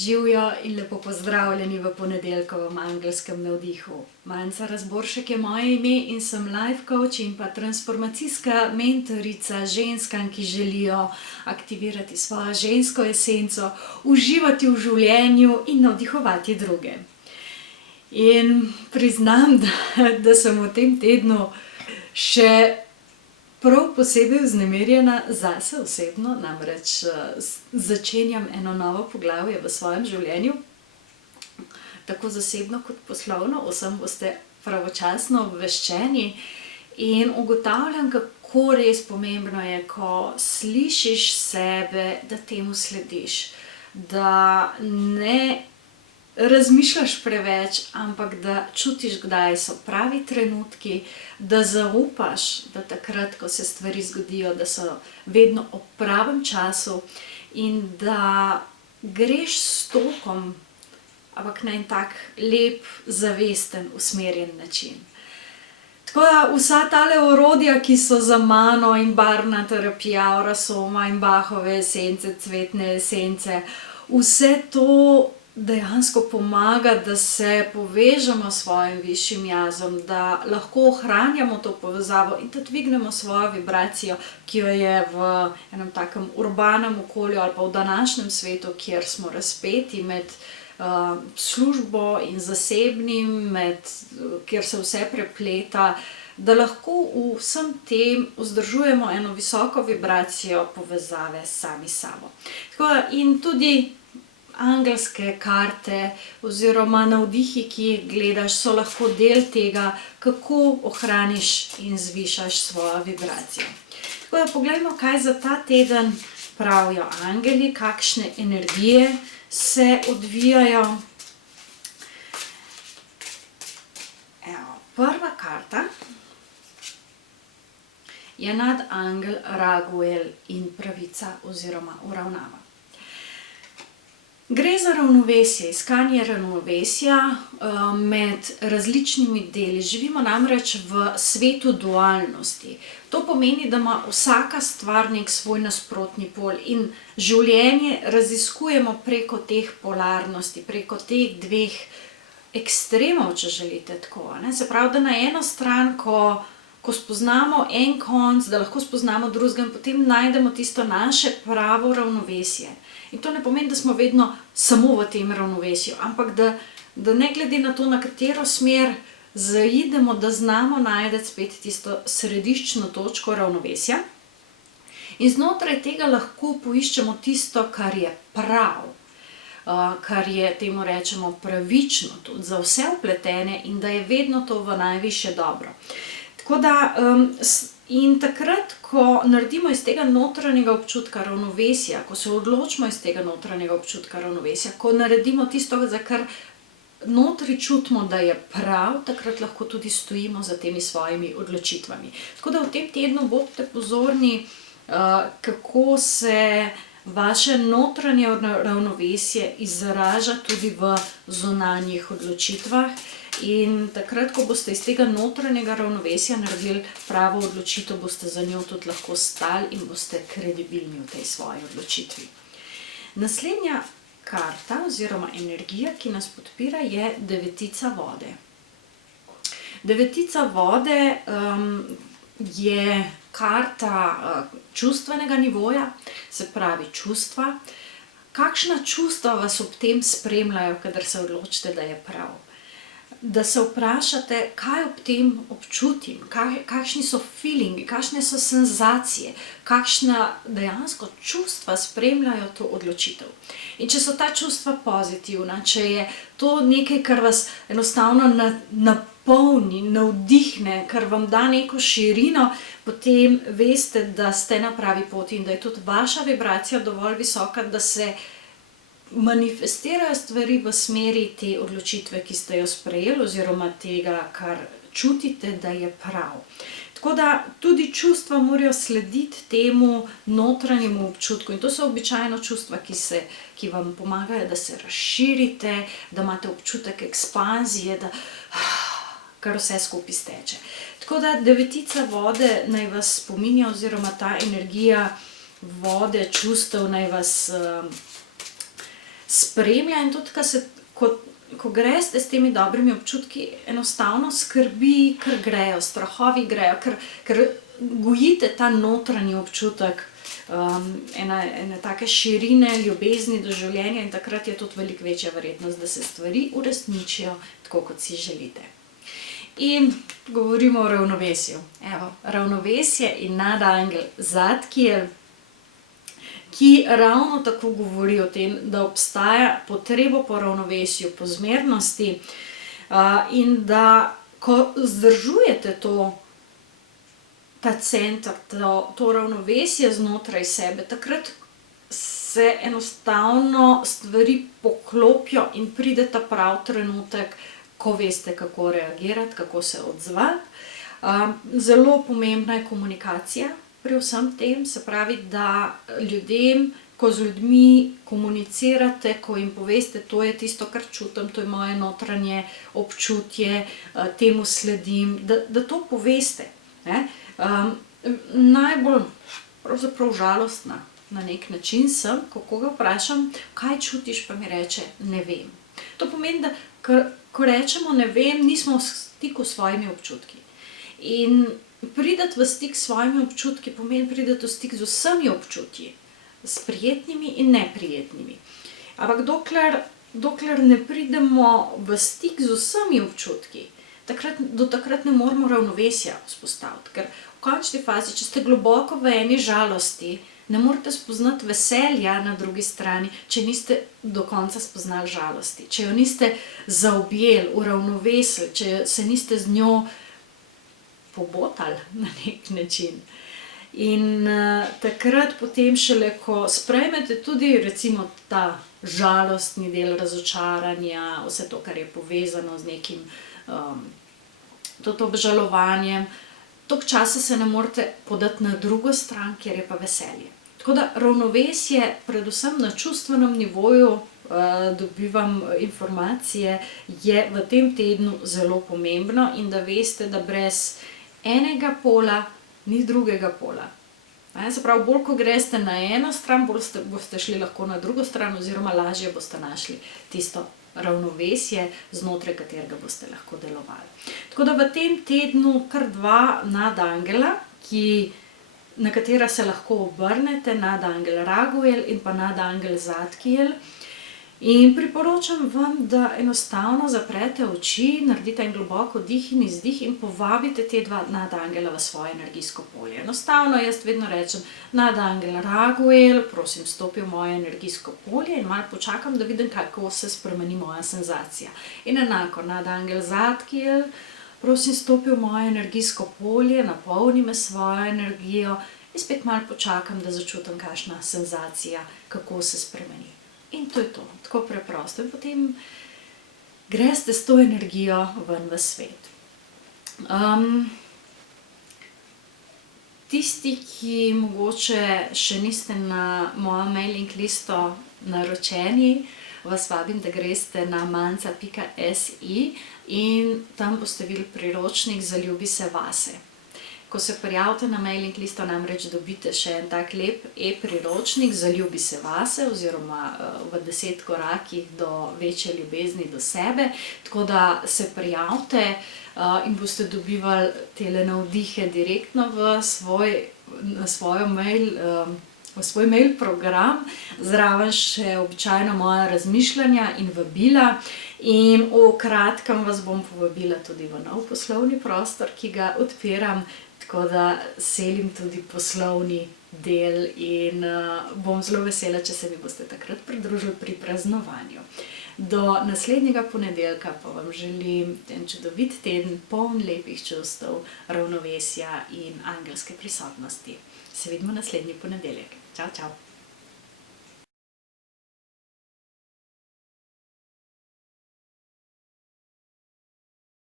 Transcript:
Živijo in lepo pozdravljeni v ponedeljkovem angelskem navdihu. Manca Razboršek je moje ime in sem life coach in pa transformacijska mentorica ženskam, ki želijo aktivirati svojo žensko esenco, uživati v življenju in navdihovati druge. In priznam, da sem v tem tednu še prav posebej vznemirjena zase osebno, namreč začenjam eno novo poglavje v svojem življenju, tako zasebno kot poslovno, vsem boste pravočasno obveščeni in ugotavljam, kako res pomembno je, ko slišiš sebe, da temu slediš, da ne razmišljaš preveč, ampak da čutiš, kdaj so pravi trenutki, da zaupaš, da takrat, ko se stvari zgodijo, da so vedno ob pravem času in da greš s tokom, ampak na en tak lep, zavesten, usmerjen način. Tako da vsa tale orodja, ki so za mano, in barvna terapija, aurasoma in Bachove esence, cvetne esence, vse to dejansko pomaga, da se povežemo s svojim višjim jazom, da lahko ohranjamo to povezavo in da dvignemo svojo vibracijo, ki jo je v enem takem urbanem okolju ali pa v današnjem svetu, kjer smo razpeti med službo in zasebnim, kjer se vse prepleta, da lahko v vsem tem vzdržujemo eno visoko vibracijo povezave sami s sabo. Tako da in tudi angelske karte oziroma navdihi, ki jih gledaš, so lahko del tega, kako ohraniš in zvišaš svojo vibracijo. Tako da poglejmo, kaj za ta teden pravijo angeli, kakšne energije se odvijajo. Evo, prva karta je nadangel Raguel in pravica oziroma uravnava. Gre za ravnovesje, iskanje ravnovesja med različnimi deli. Živimo namreč v svetu dualnosti. To pomeni, da ima vsaka stvar nek svoj nasprotni pol in življenje raziskujemo preko teh polarnosti, preko teh dveh ekstremov, če želite tako. Se pravi, da na eno stran, ko spoznamo en konec, da lahko spoznamo drugega in potem najdemo tisto naše pravo ravnovesje. In to ne pomeni, da smo vedno samo v tem ravnovesju, ampak da ne glede na to, na katero smer zaidemo, da znamo najti spet tisto središčno točko ravnovesja. In znotraj tega lahko poiščemo tisto, kar je prav, kar je, temu rečemo, pravično tudi za vse vpletene in da je vedno to v najvišje dobro. Tako da in takrat, ko naredimo iz tega notranjega občutka ravnovesja, ko se odločimo iz tega notranjega občutka ravnovesja, ko naredimo tisto, za kar notri čutimo, da je prav, takrat lahko tudi stojimo za temi svojimi odločitvami. Tako da v tem tednu bodite pozorni, kako se vaše notranje ravnovesje izraža tudi v zunanjih odločitvah. In takrat, ko boste iz tega notranjega ravnovesja naredili pravo odločitev, boste za njo tudi lahko stali in boste kredibilni v tej svoji odločitvi. Naslednja karta oziroma energija, ki nas podpira, je devetica vode. Devetica vode je karta čustvenega nivoja, se pravi čustva. Kakšna čustva vas ob tem spremljajo, kadar se odločite, da je prav? Da se vprašate, kaj ob tem občutim, kakšni so feelingi, kakšne so senzacije, kakšna dejansko čustva spremljajo to odločitev. In če so ta čustva pozitivna, če je to nekaj, kar vas enostavno napolni, navdihne, kar vam da neko širino, potem veste, da ste na pravi poti in da je tudi vaša vibracija dovolj visoka, da se manifestirajo stvari v smeri te odločitve, ki ste jo sprejeli, oziroma tega, kar čutite, da je prav. Tako da tudi čustva morajo slediti temu notranjemu občutku. In to so običajno čustva, ki vam pomagajo, da se razširite, da imate občutek ekspanzije, da kar vse skupaj steče. Tako da devetica vode naj vas spominja, oziroma ta energija vode, čustev naj vas spremlja in tudi, ko greste s temi dobrimi občutki, enostavno skrbi, ker grejo, strahovi grejo, ker gojite ta notranji občutek ene take širine, ljubezni do življenja in takrat je tudi veliko večja verjetnost, da se stvari uresničijo tako, kot si želite. In govorimo o ravnovesju. Evo, ravnovesje in nadangel Zadkiel, ki ravno tako govori o tem, da obstaja potreba po ravnovesju, po zmernosti in da ko vzdržujete ta center, to ravnovesje znotraj sebe, takrat se enostavno stvari poklopijo in pride ta prav trenutek, ko veste, kako reagirati, kako se odzvati. Zelo pomembna je komunikacija pri vsem tem, se pravi, da ljudem, ko z ljudmi komunicirate, ko jim poveste, to je tisto, kar čutim, to je moje notranje občutje, temu sledim, da to poveste. Najbolj pravzaprav žalostna na nek način sem, ko koga vprašam, kaj čutiš, pa mi reče, ne vem. To pomeni, da ko rečemo ne vem, nismo v stiku s svojimi občutki. In prideti v stik s svojimi občutki pomeni prideti v stik z vsemi občutji, s prijetnimi in neprijetnimi. Ampak dokler ne pridemo v stik z vsemi občutki, do takrat ne moremo ravnovesja vzpostaviti. Ker v končni fazi, če ste globoko v eni žalosti, ne morete spoznati veselja na drugi strani, če niste do konca spoznali žalosti. Če jo niste zaobjeli, uravnovesili, če se niste z njo pobotali na nek način. In takrat potem šele, ko sprejmete tudi recimo ta žalostni del razočaranja, vse to, kar je povezano z nekim obžalovanjem, toliko časa se ne morete podati na drugo stran, kjer je pa veselje. Tako da ravnovesje, predvsem na čustvenem nivoju, dobivam informacije, je v tem tednu zelo pomembno in da veste, da brez enega pola ni drugega pola. Se pravi, bolj ko greste na eno stran, bolj boste šli lahko na drugo stran oziroma lažje boste našli tisto ravnovesje, znotraj katerega boste lahko delovali. Tako da v tem tednu kar dva nadangela, na katera se lahko obrnete, nadangel Raguel in pa nadangel Zadkiel. In priporočam vam, da enostavno zaprete oči, naredite en globok vdih in izdih in povabite te dva nadangela v svoje energijsko polje. Enostavno jaz vedno rečem, nadangel Raguel, prosim, stopi v moje energijsko polje in malo počakam, da vidim, kako se spremeni moja senzacija. In enako, nadangel Zadkiel, prosim, stopi v moje energijsko polje, napolni me svojo energijo in spet malo počakam, da začutim, kakšna senzacija, kako se spremeni. In to je to, tako preprosto. In potem greste s to energijo ven v svet. Tisti, ki mogoče še niste na mojem mailing listu naročeni, vas vabim, da greste na manca.si in tam boste videli priročnik Zaljubi se vase. Ko se prijavite na mailing listo, namreč dobite še en tak lep e-priročnik Zaljubi se vase oziroma v 10 korakih do večje ljubezni do sebe. Tako da se prijavite in boste dobivali tele navdihe direktno v svoj mail program, zraven še običajno moja razmišljanja in vabila. In v kratkem vas bom povabila tudi v nov poslovni prostor, ki ga odpiram, tako da selim tudi poslovni del in bom zelo vesela, če se mi boste takrat pridružili pri praznovanju. Do naslednjega ponedeljka pa vam želim en čudovit teden, poln lepih čustev, ravnovesja in angelske prisotnosti. Se vidimo naslednji ponedeljek. Čau, čau!